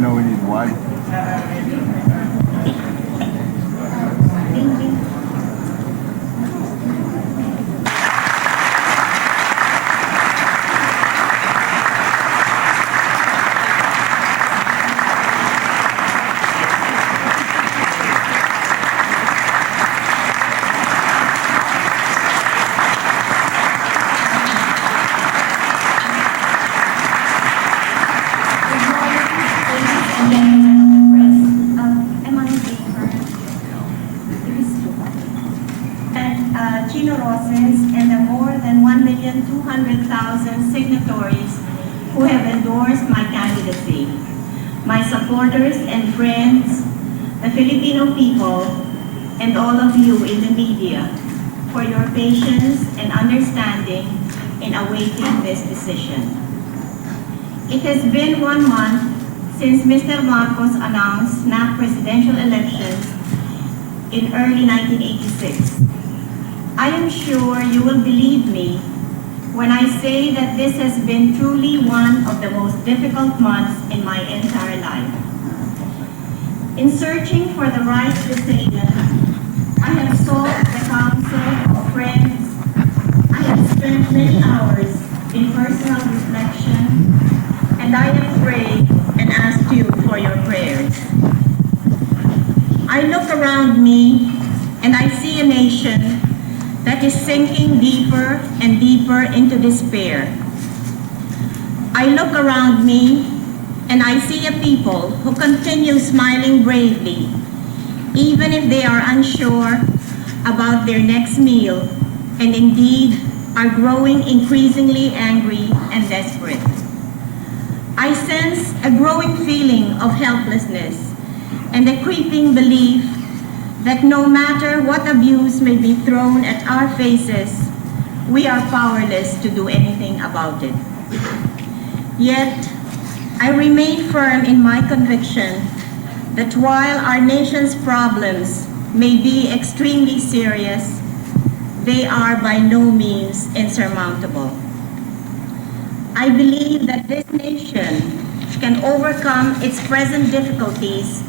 know we need one. And the more than 1,200,000 signatories who have endorsed my candidacy, my supporters and friends, the Filipino people, and all of you in the media for your patience and understanding in awaiting this decision. It has been 1 month since Mr. Marcos announced snap presidential elections in early 1986. I am sure you will believe me when I say that this has been truly one of the most difficult months in my entire life. In searching for the right decision, I have sought the counsel of friends. I have spent many hours in personal reflection, and I have prayed and asked you for your prayers. I look around me and I see a nation that is sinking deeper and deeper into despair. I look around me and I see a people who continue smiling bravely, even if they are unsure about their next meal, and indeed are growing increasingly angry and desperate. I sense a growing feeling of helplessness and a creeping belief that no matter what abuse may be thrown at our faces, we are powerless to do anything about it. Yet, I remain firm in my conviction that while our nation's problems may be extremely serious, they are by no means insurmountable. I believe that this nation can overcome its present difficulties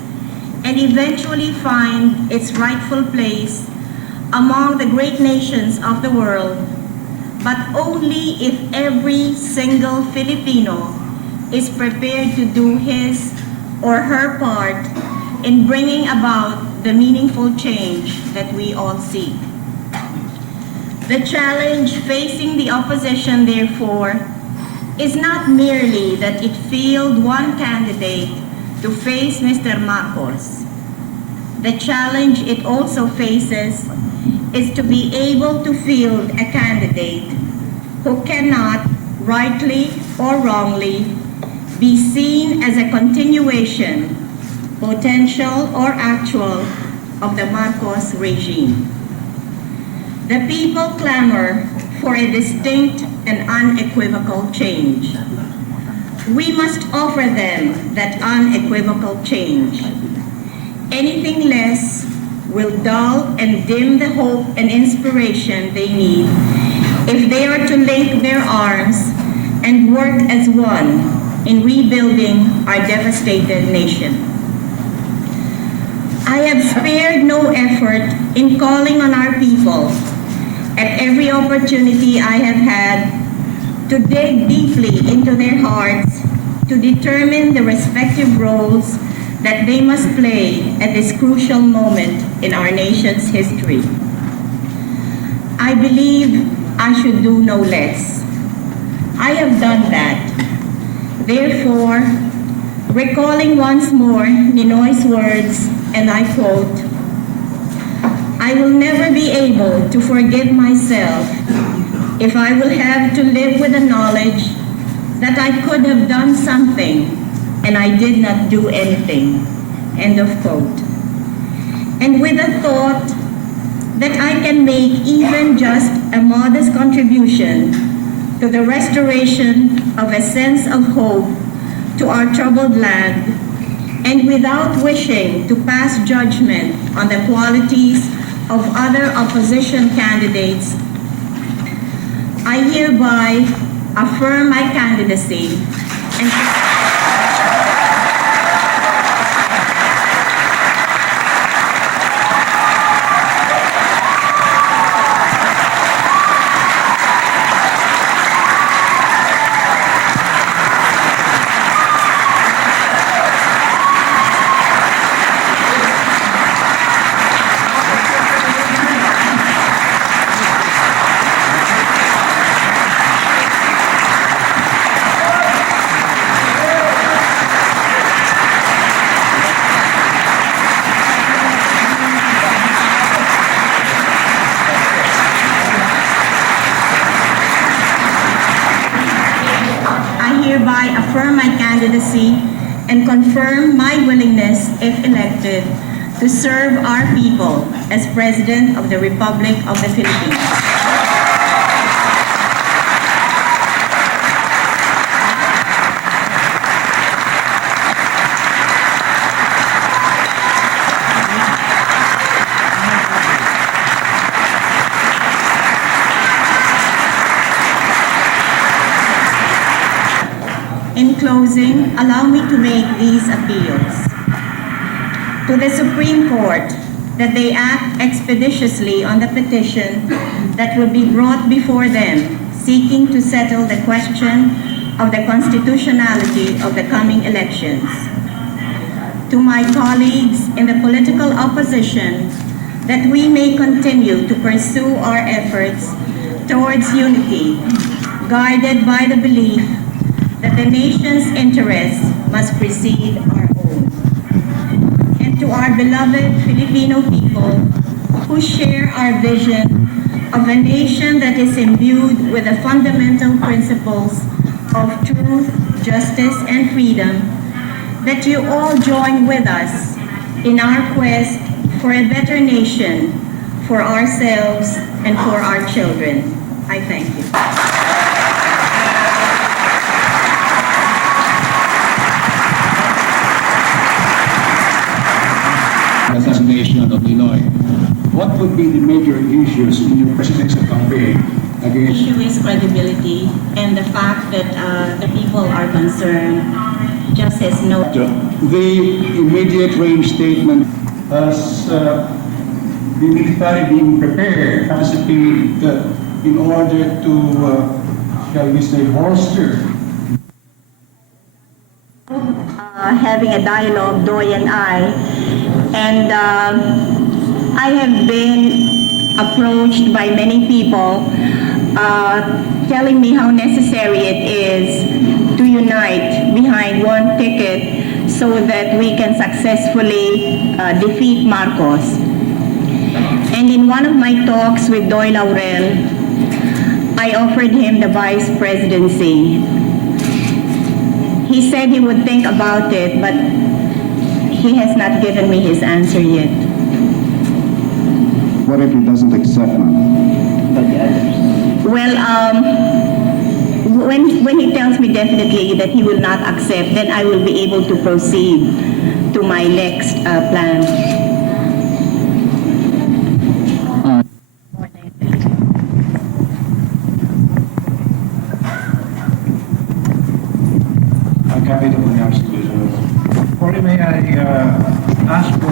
and eventually find its rightful place among the great nations of the world, but only if every single Filipino is prepared to do his or her part in bringing about the meaningful change that we all seek. The challenge facing the opposition, therefore, is not merely that it field one candidate to face Mr. Marcos. The challenge it also faces is to be able to field a candidate who cannot, rightly or wrongly, be seen as a continuation, potential or actual, of the Marcos regime. The people clamor for a distinct and unequivocal change. We must offer them that unequivocal change. Anything less will dull and dim the hope and inspiration they need if they are to link their arms and work as one in rebuilding our devastated nation. I have spared no effort in calling on our people at every opportunity I have had to dig deeply into their hearts to determine the respective roles that they must play at this crucial moment in our nation's history. I believe I should do no less. I have done that. Therefore, recalling once more Ninoy's words, and I quote, "I will never be able to forgive myself if I will have to live with the knowledge that I could have done something and I did not do anything." End of quote. And with the thought that I can make even just a modest contribution to the restoration of a sense of hope to our troubled land, and without wishing to pass judgment on the qualities of other opposition candidates, I hereby affirm my candidacy and candidacy and confirm my willingness, if elected, to serve our people as President of the Republic of the Philippines. In closing, allow me to make these appeals. To the Supreme Court, that they act expeditiously on the petition that will be brought before them, seeking to settle the question of the constitutionality of the coming elections. To my colleagues in the political opposition, that we may continue to pursue our efforts towards unity, guided by the belief that the nation's interests must precede our own. And to our beloved Filipino people who share our vision of a nation that is imbued with the fundamental principles of truth, justice, and freedom, that you all join with us in our quest for a better nation for ourselves and for our children. I thank you. Assassination of Ninoy. What would be the major issues in your presidential campaign The against? issue is credibility and the fact that the people are concerned, just as no. The immediate range statement has the military being prepared, capacity in order to, shall we say, bolster. Having a dialogue, Doy and I, and I have been approached by many people telling me how necessary it is to unite behind one ticket so that we can successfully defeat Marcos. And in one of my talks with Ninoy Laurel, I offered him the vice presidency. He said he would think about it, but he has not given me his answer yet. What if he doesn't accept, ma'am? Well, when he tells me definitely that he will not accept, then I will be able to proceed to my next plan. Cory, may I ask for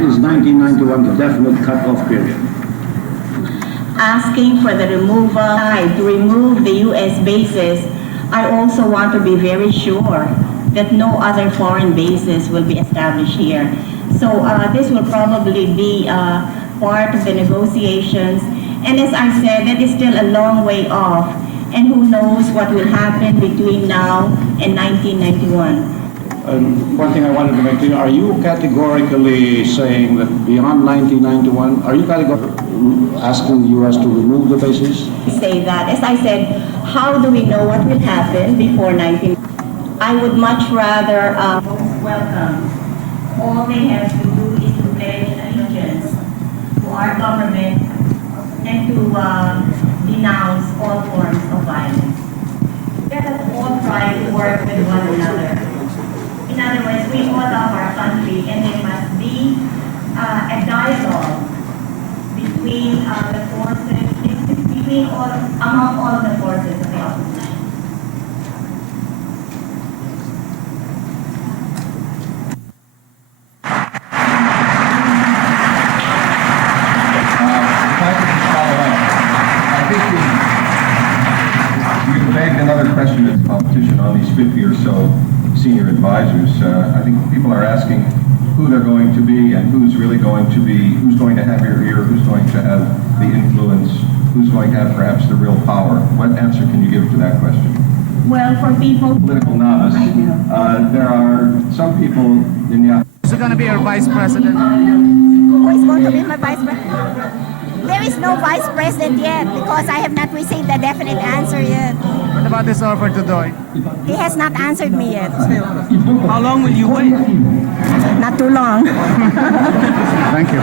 Is 1991 the definite cut-off period? Asking for the removal, to remove the U.S. bases, I also want to be very sure that no other foreign bases will be established here. So this will probably be part of the negotiations. And as I said, that is still a long way off. And who knows what will happen between now and 1991. one thing I wanted to make clear, are you categorically saying that beyond 1991, are you categorically asking the U.S. to remove the bases? Say that. As I said, how do we know what will happen before 19? I would much rather welcome. All they have to do is to pledge allegiance to our government and to denounce all forms of violence. Let us all try to work with one another. In other words, we all love our country, and there must be a dialogue between the forces, among all the forces of the opposition. If I could just follow up, I think you begged another question at the competition on these 50 or so senior advisors. I think people are asking who they're going to be and who's really going to be, who's going to have your ear, who's going to have the influence, who's going to have perhaps the real power. What answer can you give to that question? Well, for people... Political novice, there are some people in the... Is it going to be our vice president? Who is going to be my vice president? There is no vice president yet because I have not received a definite answer yet. What about this offer to Doy? He has not answered me yet. How long will you wait? Not too long. Thank you.